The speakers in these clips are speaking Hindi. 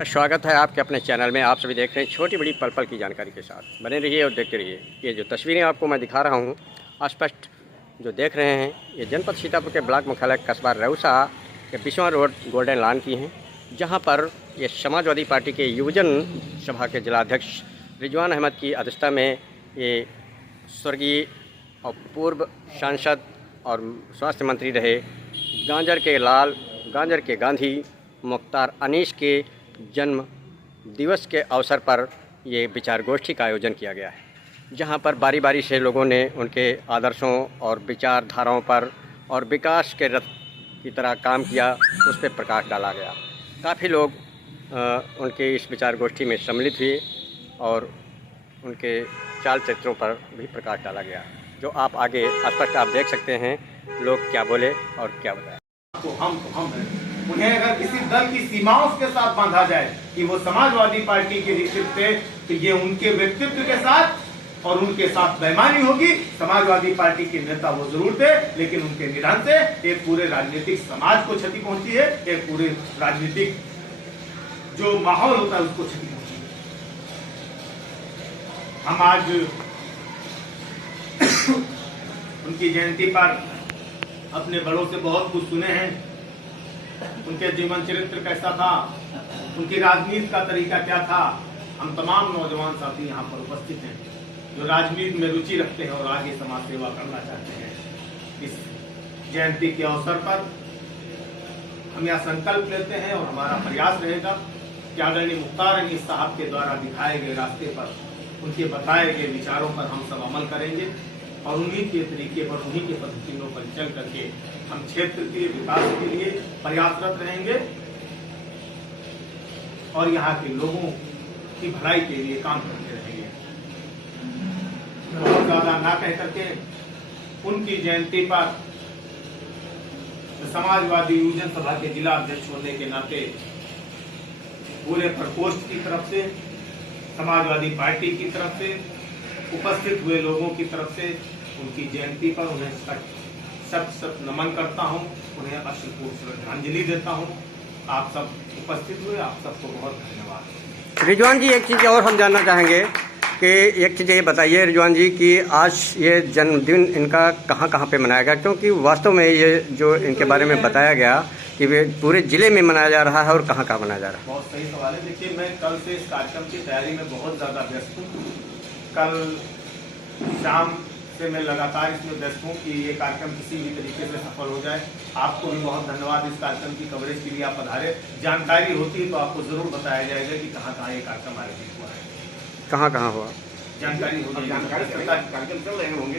स्वागत है आपके अपने चैनल में। आप सभी देख रहे हैं छोटी बड़ी पल पल की जानकारी के साथ। बने रहिए और देखते रहिए। ये जो तस्वीरें आपको मैं दिखा रहा हूँ स्पष्ट जो देख रहे हैं, ये जनपद सीतापुर के ब्लॉक मुख्यालय कस्बा रेउसा के बिशवा रोड गोल्डन लॉन की हैं, जहाँ पर ये समाजवादी पार्टी के युवजन सभा के जिलाध्यक्ष रिजवान अहमद की अध्यक्षता में ये स्वर्गीय और पूर्व सांसद और स्वास्थ्य मंत्री रहे गांजर के लाल, गांजर के गांधी मुख्तार अनीस के जन्म दिवस के अवसर पर ये विचार गोष्ठी का आयोजन किया गया है, जहां पर बारी बारी से लोगों ने उनके आदर्शों और विचारधाराओं पर और विकास के रथ की तरह काम किया, उस पर प्रकाश डाला गया। काफ़ी लोग उनके इस विचार गोष्ठी में सम्मिलित हुए और उनके चाल चरित्रों पर भी प्रकाश डाला गया, जो आप आगे स्पष्ट आप देख सकते हैं लोग क्या बोले और क्या बताए। तो हम हैं। उन्हें अगर किसी दल की सीमाओं के साथ बांधा जाए कि वो समाजवादी पार्टी के नेतृत्व थे, तो ये उनके व्यक्तित्व के साथ और उनके साथ बेईमानी होगी। समाजवादी पार्टी के नेता वो जरूर थे, लेकिन उनके निधन से एक पूरे राजनीतिक समाज को क्षति पहुंची है, एक पूरे राजनीतिक जो माहौल होता है उसको क्षति पहुंची है। हम आज उनकी जयंती पर अपने बड़ों से बहुत कुछ सुने हैं। उनके जीवन चरित्र कैसा था, उनकी राजनीति का तरीका क्या था। हम तमाम नौजवान साथी यहाँ पर उपस्थित हैं जो राजनीति में रुचि रखते हैं और आगे समाज सेवा करना चाहते हैं। इस जयंती के अवसर पर हम यह संकल्प लेते हैं और हमारा प्रयास रहेगा कि आदरणीय मुख्तार अनीस साहब के द्वारा दिखाए गए रास्ते पर, उनके बताए गए विचारों पर हम सब अमल करेंगे और उन्हीं के तरीके पर, उन्हीं के पद्धतियों पर चल करके हम क्षेत्र के विकास के लिए प्रयासरत रहेंगे और यहाँ के लोगों की भलाई के लिए काम करते रहेंगे। बहुत ज्यादा ना कह करके उनकी जयंती पर समाजवादी युवजन सभा के जिला अध्यक्ष होने के नाते पूरे प्रकोष्ठ की तरफ से, समाजवादी पार्टी की तरफ से, उपस्थित हुए लोगों की तरफ से उनकी जयंती पर उन्हें सत नमन करता हूं, उन्हें अश्रुपूर्ण श्रद्धांजलि देता हूं। आप सब उपस्थित हुए, आप सबको बहुत धन्यवाद। रिजवान जी, एक चीज़ और हम जानना चाहेंगे कि एक चीज़ ये बताइए रिजवान जी कि आज ये जन्मदिन इनका कहाँ कहाँ पे मनाया गया, क्योंकि वास्तव में ये जो इनके बारे में बताया गया कि वे पूरे जिले में मनाया जा रहा है और कहाँ कहाँ मनाया जा रहा है। बहुत सही सवाल है। देखिए, मैं कल से इस कार्यक्रम की तैयारी में बहुत ज़्यादा व्यस्त हूँ। कल शाम से मैं लगातार इसमें व्यस्त हूँ कि ये कार्यक्रम किसी भी तरीके से सफल हो जाए। आपको भी बहुत धन्यवाद इस कार्यक्रम की कवरेज के लिए आप पधारे। जानकारी होती है तो आपको जरूर बताया जाएगा कि कहाँ कहाँ ये कार्यक्रम आयोजित हुआ है, कहाँ कहाँ हुआ जानकारी होगी। कार्यक्रम चल रहे होंगे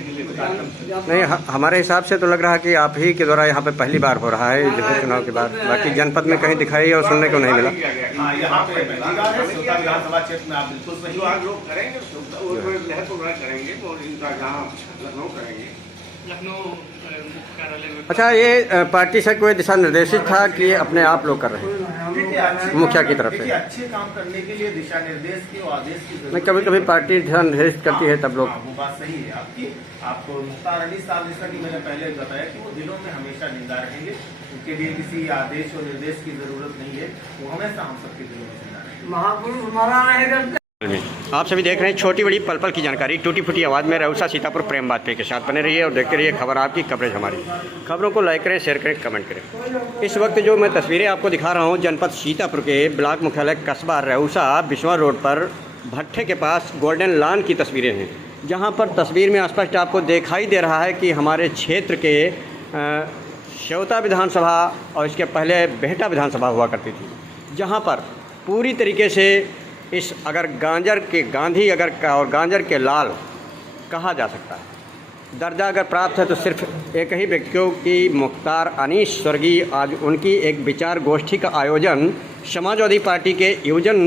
नहीं, हमारे हिसाब से तो लग रहा है कि आप ही के द्वारा यहाँ पे पहली बार हो रहा है जिले चुनाव के बाद। बाकी जनपद में कहीं दिखाई और सुनने को नहीं मिला। हाँ, यहाँ पे विधानसभा क्षेत्र में आप बिल्कुल सही लोग करेंगे, अच्छा, ये पार्टी से कोई दिशा निर्देशित था कि अपने आप लोग कर रहे हैं मुखिया की तरफ से? अच्छे काम करने के लिए दिशा निर्देश की और आदेश की नहीं, कभी कभी पार्टी दिशा निर्देशित करती है तब लोग। वो बात सही है आपकी। आपको मुख्तार अनीस साहब, जैसा कि मैंने पहले बताया कि वो दिलों में हमेशा जिंदा रहेंगे। उनके लिए किसी आदेश और निर्देश की जरूरत नहीं है, वो हमेशा हम सबके दिलों में जिंदा रहेंगे। महापुरुष हमारा रहेगा। आप सभी देख रहे हैं छोटी बड़ी पल पल की जानकारी टूटी फूटी आवाज़ में रेउसा सीतापुर प्रेम बात पे के साथ। बने रहिए और देखते रहिए खबर आपकी, कवरेज हमारी। खबरों को लाइक करें, शेयर करें, कमेंट करें। इस वक्त जो मैं तस्वीरें आपको दिखा रहा हूं जनपद सीतापुर के ब्लॉक मुख्यालय कस्बा रेउसा बिशवा रोड पर भट्टे के पास गोल्डन लॉन की तस्वीरें हैं, जहां पर तस्वीर में स्पष्ट आपको दिखाई दे रहा है कि हमारे क्षेत्र के श्योता विधानसभा और इसके पहले बेहटा विधानसभा हुआ करती थी, जहाँ पर पूरी तरीके से इस अगर गांजर के गांधी और गांजर के लाल कहा जा सकता है। दर्जा अगर प्राप्त है तो सिर्फ एक ही व्यक्तियों की मुख्तार अनीस स्वर्गीय। आज उनकी एक विचार गोष्ठी का आयोजन समाजवादी पार्टी के युवजन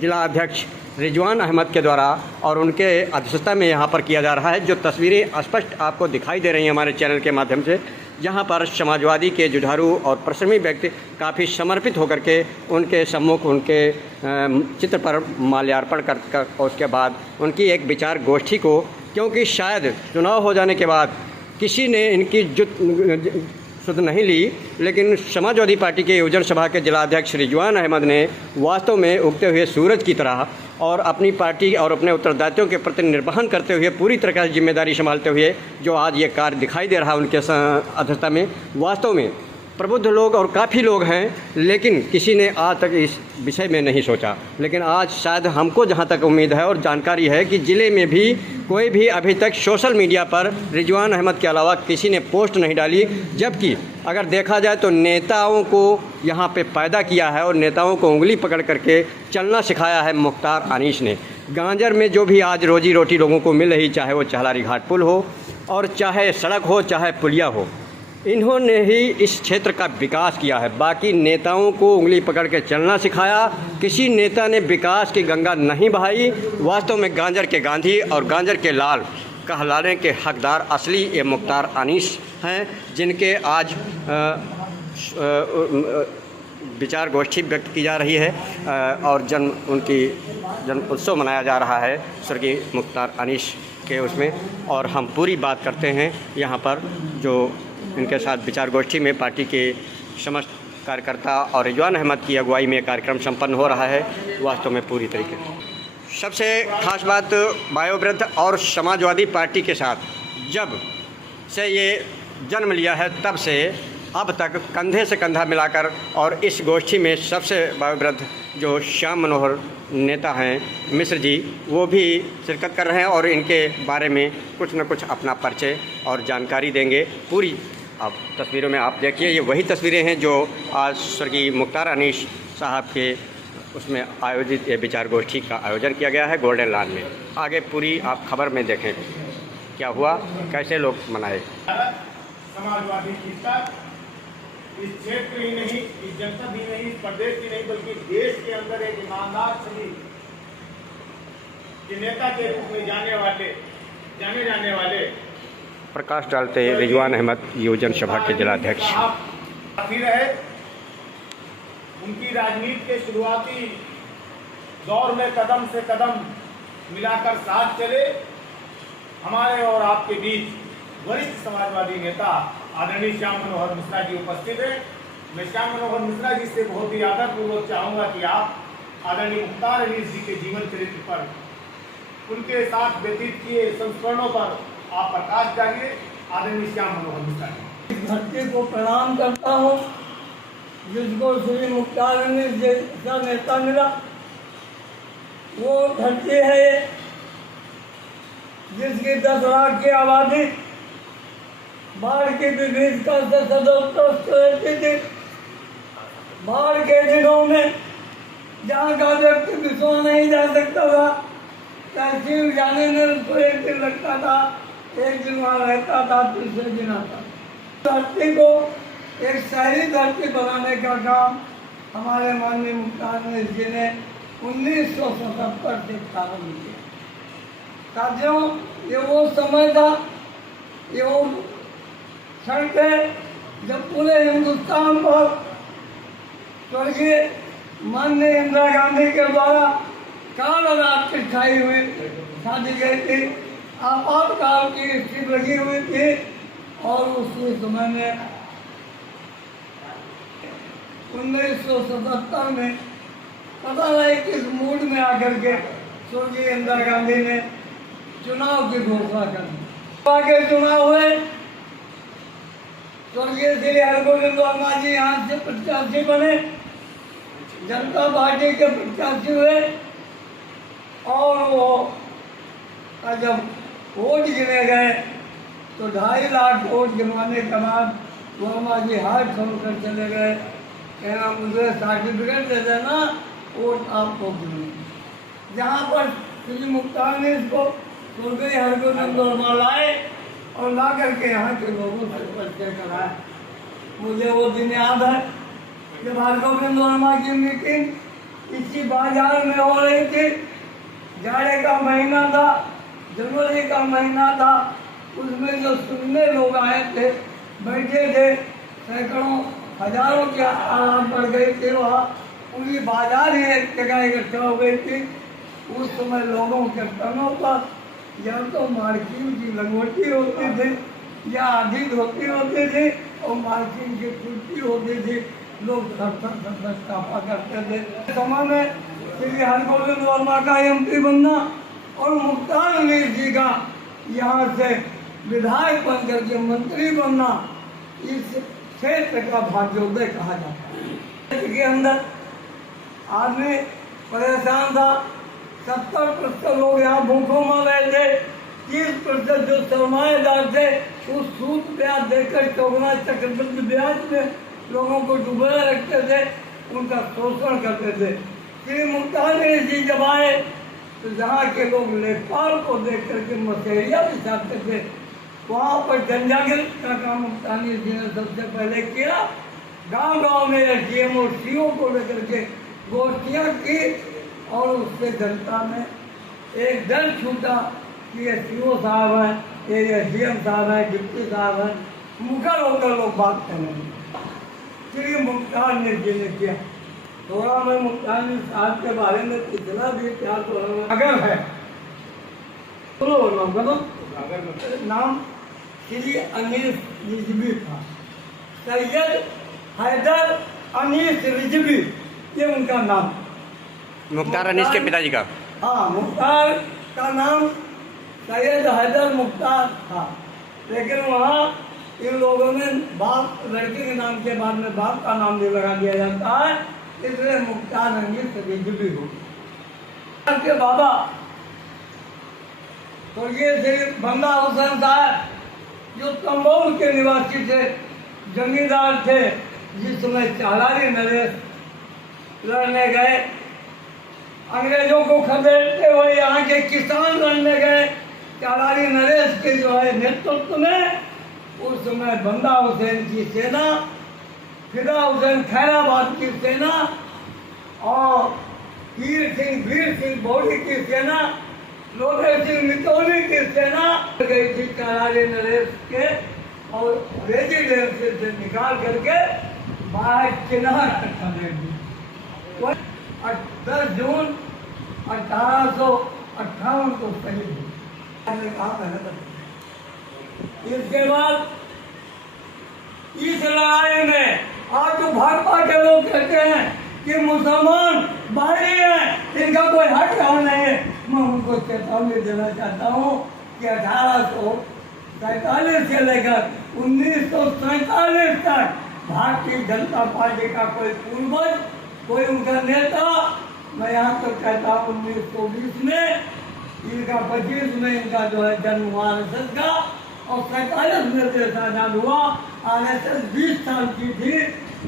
जिला अध्यक्ष रिजवान अहमद के द्वारा और उनके अध्यक्षता में यहाँ पर किया जा रहा है। जो तस्वीरें स्पष्ट आपको दिखाई दे रही हैं हमारे चैनल के माध्यम से, जहाँ पर समाजवादी के जुझारू और परिश्रमी व्यक्ति काफ़ी समर्पित होकर के उनके सम्मुख उनके चित्र पर माल्यार्पण कर और उसके बाद उनकी एक विचार गोष्ठी को, क्योंकि शायद चुनाव हो जाने के बाद किसी ने इनकी सुध नहीं ली, लेकिन समाजवादी पार्टी के योजना सभा के जिलाध्यक्ष रिजवान अहमद ने वास्तव में उगते हुए सूरज की तरह और अपनी पार्टी और अपने उत्तरदायित्वों के प्रति निर्वहन करते हुए पूरी तरह से जिम्मेदारी संभालते हुए जो आज ये कार्य दिखाई दे रहा है उनके अध्यक्षता में, वास्तव में प्रबुद्ध लोग और काफ़ी लोग हैं, लेकिन किसी ने आज तक इस विषय में नहीं सोचा। लेकिन आज शायद हमको जहां तक उम्मीद है और जानकारी है कि ज़िले में भी कोई भी अभी तक सोशल मीडिया पर रिजवान अहमद के अलावा किसी ने पोस्ट नहीं डाली, जबकि अगर देखा जाए तो नेताओं को यहाँ पे पैदा किया है और नेताओं को उंगली पकड़ करके चलना सिखाया है मुख्तार अनीस ने। गांजर में जो भी आज रोजी रोटी लोगों को मिल रही, चाहे वो चहलारी घाट पुल हो और चाहे सड़क हो चाहे पुलिया हो, इन्होंने ही इस क्षेत्र का विकास किया है। बाकी नेताओं को उंगली पकड़ के चलना सिखाया, किसी नेता ने विकास की गंगा नहीं बहाई। वास्तव में गांजर के गांधी और गांजर के लाल कहलाने के हकदार असली ये मुख्तार अनीस हैं, जिनके आज विचार गोष्ठी व्यक्त की जा रही है और उनकी जन्म उत्सव मनाया जा रहा है स्वर्गीय मुख्तार अनीस के उसमें। और हम पूरी बात करते हैं यहाँ पर जो इनके साथ विचार गोष्ठी में पार्टी के समस्त कार्यकर्ता और रिजवान अहमद की अगुवाई में कार्यक्रम संपन्न हो रहा है, वास्तव में पूरी तरीके से। सबसे खास बात, वयोवृद्ध और समाजवादी पार्टी के साथ जब से ये जन्म लिया है तब से अब तक कंधे से कंधा मिलाकर, और इस गोष्ठी में सबसे वयोवृद्ध जो श्याम मनोहर नेता हैं मिश्र जी, वो भी शिरकत कर रहे हैं और इनके बारे में कुछ न कुछ अपना परिचय और जानकारी देंगे। पूरी आप तस्वीरों में आप देखिए, ये वही तस्वीरें हैं जो आज स्वर्गीय मुख्तार अनीस साहब के उसमें आयोजित ये विचार गोष्ठी का आयोजन किया गया है गोल्डन लॉन में। आगे पूरी आप खबर में देखें क्या हुआ, कैसे लोग मनाए। समाजवादी इस क्षेत्र ही नहीं, इस जनपद ही नहीं, इस प्रदेश ही नहीं, बल्कि देश के अंदर एक ईमानदार छवि के नेता के रूप में जाने जाने वाले प्रकाश डालते रिजवान अहमद योजना सभा के जिलाध्यक्ष रहे। उनकी राजनीति के शुरुआती दौर में कदम से कदम मिलाकर साथ चले। हमारे और आपके बीच वरिष्ठ समाजवादी नेता आदरणीय श्याम मनोहर मिश्रा जी उपस्थित हैं। मैं श्याम मनोहर मिश्रा जी से बहुत ही आदरपूर्वक चाहूँगा कि आप आदरणीय मुख्तार अनीस जी के जीवन चरित्र पर, उनके साथ व्यतीत किए संस्करणों पर आप प्रकाश डालिए। आदरणीय श्याम मनोहर मिश्रा जी। इस धरती को प्रणाम करता हूँ जिसको श्री मुख्तार अनीस जैसा नेता मिला। वो धरती है जिसकी 10 लाख की आबादी बाढ़ की विभीषिका से सदैव त्रस्त रहती थी। बाढ़ के दिनों में जहाँ का व्यक्ति विश्व नहीं जा सकता था, तहसील जाने में उसको 1 दिन लगता था, 1 दिन वहाँ रहता था, दूसरे दिन आता। धरती को एक शहरी धरती बनाने का काम हमारे माननीय मुख्तार अनीस जी ने 1977 से प्रारंभ किया। साथियों, ये वो समय था, ये वो क्षण थे जब पूरे हिंदुस्तान पर स्वर्गीय माननीय इंदिरा गांधी के द्वारा काल रात्रि छाई हुई शादी गई थी, आपातकाल की स्थिति लगी हुई थी। और उसी समय में 1977 में पता नहीं किस मूड में आकर के स्वर्गीय इंदिरा गांधी ने चुनाव की घोषणा कर दी। आगे चुनाव हुए, स्वर्गीय श्री हरगोविंद वर्मा जी यहाँ से प्रत्याशी बने, जनता पार्टी के प्रत्याशी हुए। और वो जब वोट गिने गए तो 2.5 लाख वोट गिनवाने के बाद वर्मा जी हाथ छोड़कर चले गए, कहना मुझे सर्टिफिकेट दे देना, वोट आपको गिने। जहाँ पर श्री मुख्तार अनीस को स्वर्गीय हरगोविंद वर्मा लाए और ला करके यहाँ के लोगों से परिचय कराया। मुझे वो दिन याद है जब हरगोविंद वर्मा की मीटिंग इसी बाजार में हो रही थी। जाड़े का महीना था, जनवरी का महीना था। उसमें जो सुनने लोग आए थे, बैठे थे, सैकड़ों हजारों की आराम पड़ गई थी। वहाँ पूरी बाजार ही एक जगह इकट्ठा हो गई थी। उस समय लोगों के तनों पर या तो मार्किन की लंगोटी होती थी या आधी धोती होती थी और मार्किंग की छुट्टी होती थी, लोग सत्तर काफा करते थे। समय में श्री हरगोविंद वर्मा का MP बनना और मुख्तार अमीर जी का यहाँ से विधायक बन करके मंत्री बनना, इस क्षेत्र का भाग्योदय कहा जाता है। क्षेत्र के अंदर आदमी परेशान था, 70% लोग यहाँ भूखों मर रहे थे, 30% जो सरमाएदार थे वो सूद ब्याज देकर चौगुना चक्रवृद्धि ब्याज में लोगों को डुबोए रखते थे, उनका शोषण करते थे। श्री मुख्तार अमीर जी जब आए तो यहाँ के लोग लेखपाल को देख करके मसेरिया बिछाते थे। वहाँ पर जनजागरण का काम मुख्तार अमीर जी ने सबसे पहले किया। गांव-गांव में SDM और CO को लेकर के गोष्ठियाँ की और उससे जनता में एक डर छूटा कि ये CO साहब हैं, ये SDM साहब हैं, डिप्टी साहब हैं, मुखर होकर लोग बात करेंगे। श्री मुख्तार अमीर जी ने किया। थोड़ा मैं मुख्तार अमीर साहब के बारे में इतना भी प्यार तो अगर है नाम श्री अनीस रिजवी था, सैयद हैदर अनीस रिजवी, ये उनका नाम। मुख्तार अनीस के पिताजी का? हाँ, मुख्तार का नाम सैयद हैदर मुख्तार था, लेकिन वहाँ इन लोगों ने बाप लड़के के नाम के बाद में बाप का नाम भी लगा दिया जाता है, इसलिए मुख्तार अनीस रिजवी हो। के बाबा स्वर्गीय श्री बंदा हुसैन साहब जो तंबोल के निवासी थे, जमींदार थे, जिस समय चालारी नरेश लड़ने गए, अंग्रेजों को खदेड़ते हुए यहाँ के किसान लड़ने गए चालारी नरेश के जो है नेतृत्व में। उस समय बंदा हुसैन की सेना, फिदा हुसैन खैराबाद की सेना और वीर सिंह बौड़ी की सेना, लोधे सिंह मितौली की सेना गई थी चालारी नरेश के और रेजिडेंसी से निकाल करके बाहर चिन्हर रखा दे दी। 10 जून 1858 को शहीद हुए। इसके बाद इस लड़ाई में आज जो भाजपा के लोग कहते हैं कि मुसलमान बाहरी हैं, इनका कोई हक नहीं है, मैं उनको चेतावनी देना चाहता हूँ कि 1847 से लेकर 1947 तक भारतीय जनता पार्टी का कोई पूर्वज, कोई उनका नेता, मैं यहाँ तो कहता हूँ 1920 में इनका 25 में इनका जो है जन्म हुआ RSS का और 47 में देश आजाद हुआ। RSS 20 साल की थी,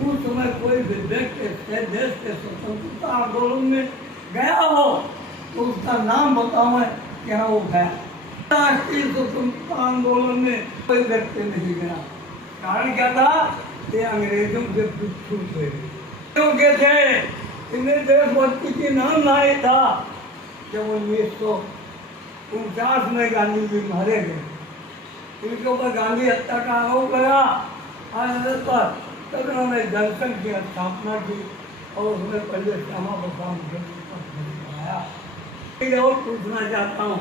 उस समय कोई भी व्यक्ति देश के स्वतंत्रता आंदोलन में गया हो तो उसका नाम बताओ कि हाँ वो गया। राष्ट्रीय स्वतंत्रता आंदोलन में कोई व्यक्ति नहीं गया। कारण क्या था? ये अंग्रेजों के छूट गए थे, इन्हें देशभक्ति की नाम नहीं था। जब 1949 में गांधी जी मारे गए, इनके ऊपर गांधी हत्या का आरोप लगा RSS पर, तब उन्होंने जनसंघ की स्थापना की और उसमें पहले श्यामा प्रसाद मुखर्जी बनाया। और पूछना चाहता हूँ,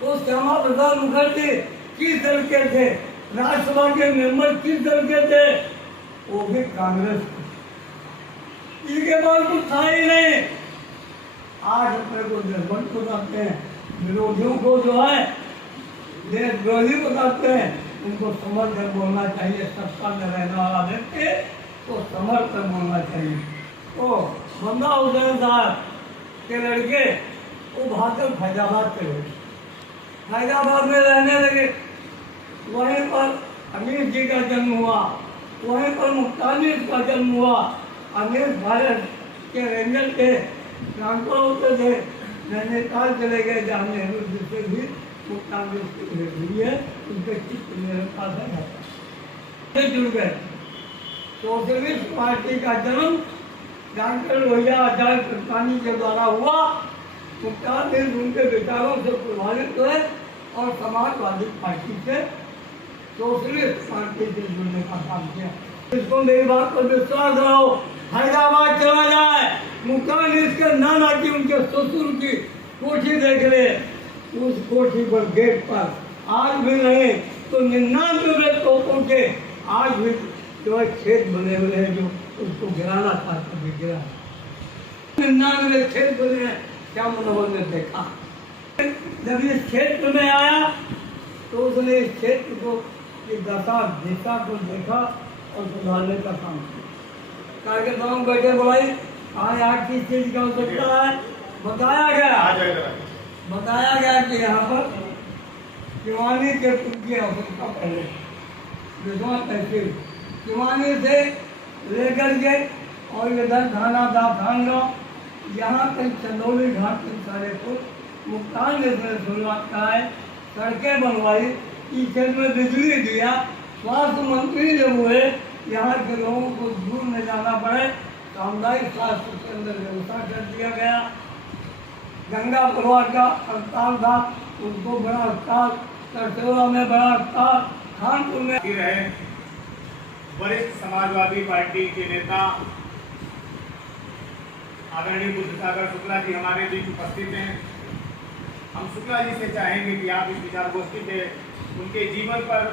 तो श्यामा प्रसाद मुखर्जी किस दल के थे? राज्यसभा के मेंबर किस दल के थे? वो भी कांग्रेस के। इनके पास कुछ था ही नहीं। आज अपने को देशभक्त बताते हैं, विरोधियों को जो है देशद्रोही बताते हैं, उनको समझ कर बोलना चाहिए। सत्ता में रहने वाला व्यक्ति तो समझ कर बोलना चाहिए। तो बंदा हुसैन साहब के लड़के वो भागकर फैजाबाद चले, फैजाबाद में रहने लगे। वहीं पर अमीर जी का जन्म हुआ, वहीं पर मुख्तार अमीर का जन्म हुआ। अमीर भारत के रेंजर के ट्रांसफर होते थे, नैनीताल चले गए, जहाँ नेहरू जी से भी मुख्तार अमीर की भेंट हुई है, उनके चित्र मेरे पास है, जुड़ गए। सोशलिस्ट पार्टी का जन्म डॉक्टर लोहिया आचार्य कृपलानी के द्वारा हुआ। मुख्तार अमीर उनके विचारों से प्रभावित हुए और समाजवादी पार्टी से, सोशलिस्ट पार्टी से जुड़ने का काम किया। इसको मेरी बात पर विश्वास रहो, हैदराबाद चला जाए, मुख्तार अमीर के नाना की, उनके ससुर की कोठी देख ले, उस कोठी पर गेट पर आज भी नहीं तो 99 तोपों के आज भी जो एक खेत बने हुए हैं जो उसको गिराना था, कभी गिरा 99 खेत बने हैं, क्या मनोहर ने देखा। जब इस क्षेत्र में आया तो उसने इस क्षेत्र को की दशा दिशा को देखा और सुधारने का काम किया। के गाँव बैठे बोलाई आज यहाँ किस चीज की आवश्यकता है, बताया गया कि यहाँ पर किवानी के पुल की आवश्यकता पहले विधवा तहसील किवानी से लेकर के और इधर थाना दाखान गाँव यहाँ तक चंदौली घाट तक सारे पुल मुख्तार ने शुरुआत करा है, सड़कें बनवाई, इस क्षेत्र में बिजली दिया, स्वास्थ्य मंत्री जब हुए यहाँ के लोगों को दूर न जाना पड़े, सामुदायिक स्वास्थ्य केंद्र व्यवस्था कर दिया गया। गंगा परिवार का अस्पताल था, उसको बड़ा अस्पताल, करसेवा में बड़ा अस्पताल, कानपुर में रहे। वरिष्ठ समाजवादी पार्टी के नेता आदरणीय बुद्धसागर शुक्ला जी हमारे बीच उपस्थित हैं। हम शुक्ला जी से चाहेंगे कि आप इस विचार गोष्ठी पे उनके जीवन पर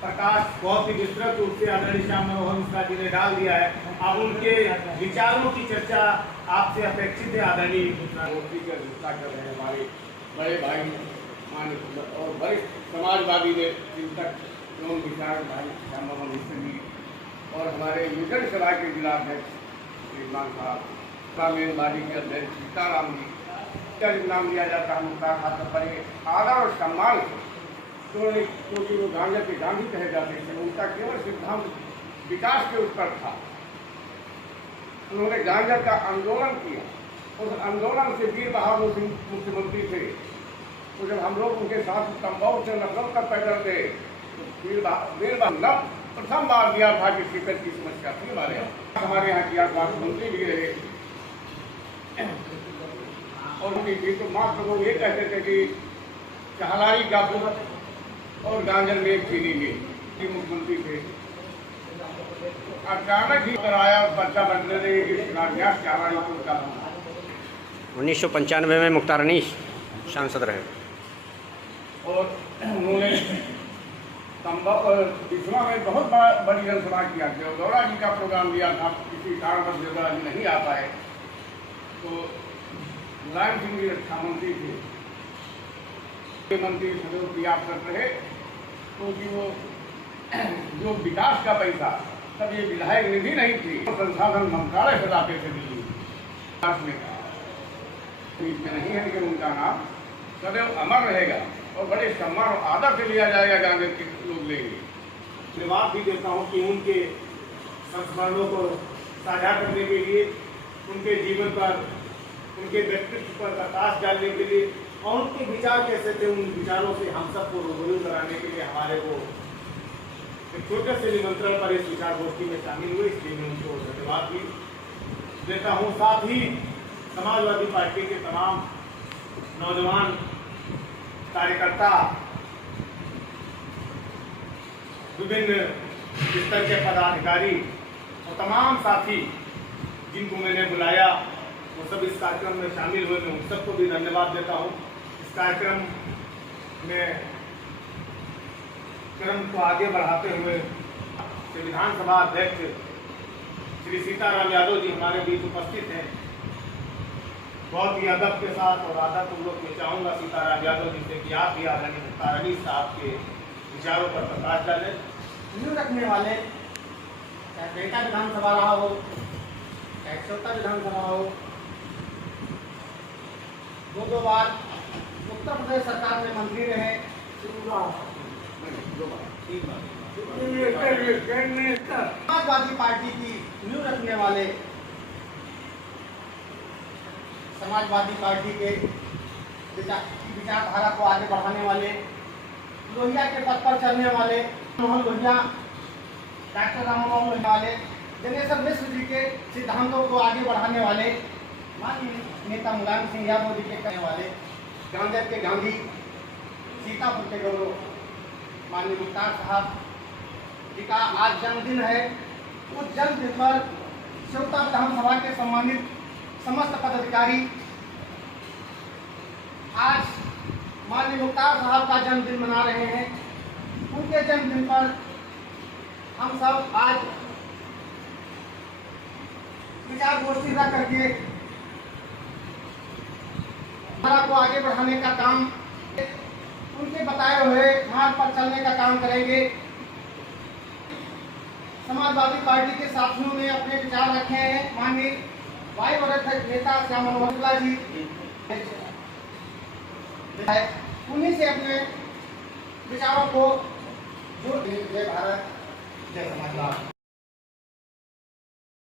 प्रकाश बहुत ही विस्तृत रूप से आदरणीय श्याम मनोहर मिश्रा जी ने डाल दिया है। अब उनके विचारों की चर्चा आपसे अपेक्षित है। आदरणीय गोष्ठी का विस्तार कर रहे हैं हमारे बड़े भाई मान्य और वरिष्ठ समाजवादी ने चिंतक एवं विचार भाई श्याम मनोहर मिश्रा जी और हमारे विजन सभा के जिला अध्यक्ष श्रीमान साहब, ग्रामीणवादी के अध्यक्ष सीताराम जी का नाम लिया जाता है। मुख्तार खातर बड़े आदर और सम्मान से उन्होंने, क्योंकि वो गांधी के गांधी कहे जाते थे, उनका केवल सिद्धांत विकास के ऊपर था। उन्होंने गांजा का आंदोलन किया, उस आंदोलन से वीर बहादुर सिंह मुख्यमंत्री थे। तो जब हम लोग उनके साथ तंबाऊ से नफरत कर पैदल थे तो वीर बहादुर प्रथम बार दिया था कि टिकट की समस्या थी हमारे यहाँ की स्वास्थ्य मंत्री भी रहे और उनकी थी। तो मात्र लोग ये कहते थे कि कहलाई का पुल और गांजन में एक चीनी मिल मुख्यमंत्री थे। अचानक ही कराया और पर्चा बनने लगे कि शिलान्यास कहलाई पुल का 1995 में मुख्तार अनीस सांसद रहे और उन्होंने बिजवा में बहुत बड़ी जनसभा किया। देवगौड़ा जी का प्रोग्राम लिया था, किसी कारणवश देवगौड़ा जी नहीं आ पाए तो मुलायम सिंह जी रक्षा मंत्री थे, मंत्री सदैव प्रयास करते रहे क्योंकि वो जो विकास का पैसा तब ये विधायक निधि नहीं थी, संसाधन मंत्रालय से लाते थे दिल्ली विकास में। इसमें नहीं है लेकिन उनका नाम सदैव अमर रहेगा और बड़े सम्मान और आदर से लिया जाएगा। गांधी के लोग लेंगे। धन्यवाद भी देता हूँ कि उनके संस्मरणों को साझा करने के लिए, उनके जीवन पर, उनके व्यक्तित्व पर प्रकाश डालने के लिए और उनके विचार कैसे थे, उन विचारों से हम सबको रूबरू कराने के लिए हमारे को एक छोटे से निमंत्रण पर इस विचार गोष्ठी में शामिल हुए, इसलिए मैं उनको धन्यवाद भी देता हूँ। साथ ही समाजवादी पार्टी के तमाम नौजवान कार्यकर्ता, विभिन्न स्तर के पदाधिकारी और तमाम साथी जिनको मैंने बुलाया वो सब इस कार्यक्रम में शामिल हुए, मैं उन सबको भी धन्यवाद देता हूँ। इस कार्यक्रम में क्रम को आगे बढ़ाते हुए विधानसभा अध्यक्ष श्री सीताराम यादव जी हमारे बीच उपस्थित हैं। बहुत ही अदब के साथ और आदर पूर्वक मैं चाहूँगा सीताराम यादव जी से कि आप भी आदरणीय मुख्तार अनीस साहब के विचारों पर प्रकाश डालें। न्यू रखने वाले, चाहे बेटा विधानसभा रहा हो, चाहे छोटा विधानसभा हो, दो बार उत्तर प्रदेश सरकार में मंत्री रहे, समाजवादी पार्टी की न्यू रखने वाले, समाजवादी पार्टी के विचारधारा को आगे बढ़ाने वाले, लोहिया के पद पर चलने वाले मोहन लोहिया, डॉक्टर राम मनोहर लोहिया वाले, दिनेश्वर मिश्र जी के सिद्धांतों को आगे बढ़ाने वाले, माननीय नेता मुलायम सिंह यादव जी के कहने वाले, गांधी के गांधी, सीतापुर के गौरव माननीय मुख्तार साहब जी का आज जन्मदिन है। उस जन्मदिन पर श्रोता विधानसभा के सम्मानित समस्त पदाधिकारी आज माननीय मुख्तार साहब का जन्मदिन मना रहे हैं। उनके जन्मदिन पर हम सब आज विचार गोष्ठी रख करके धारा को आगे बढ़ाने का काम, उनके बताए हुए मार्ग पर चलने का काम करेंगे। समाजवादी पार्टी के साथियों ने अपने विचार रखे हैं। माननीय वायुवृद्ध नेता श्यामा शुक्ला जी उन्हीं से अपने विचारों को जय भारत जय समाजवाद।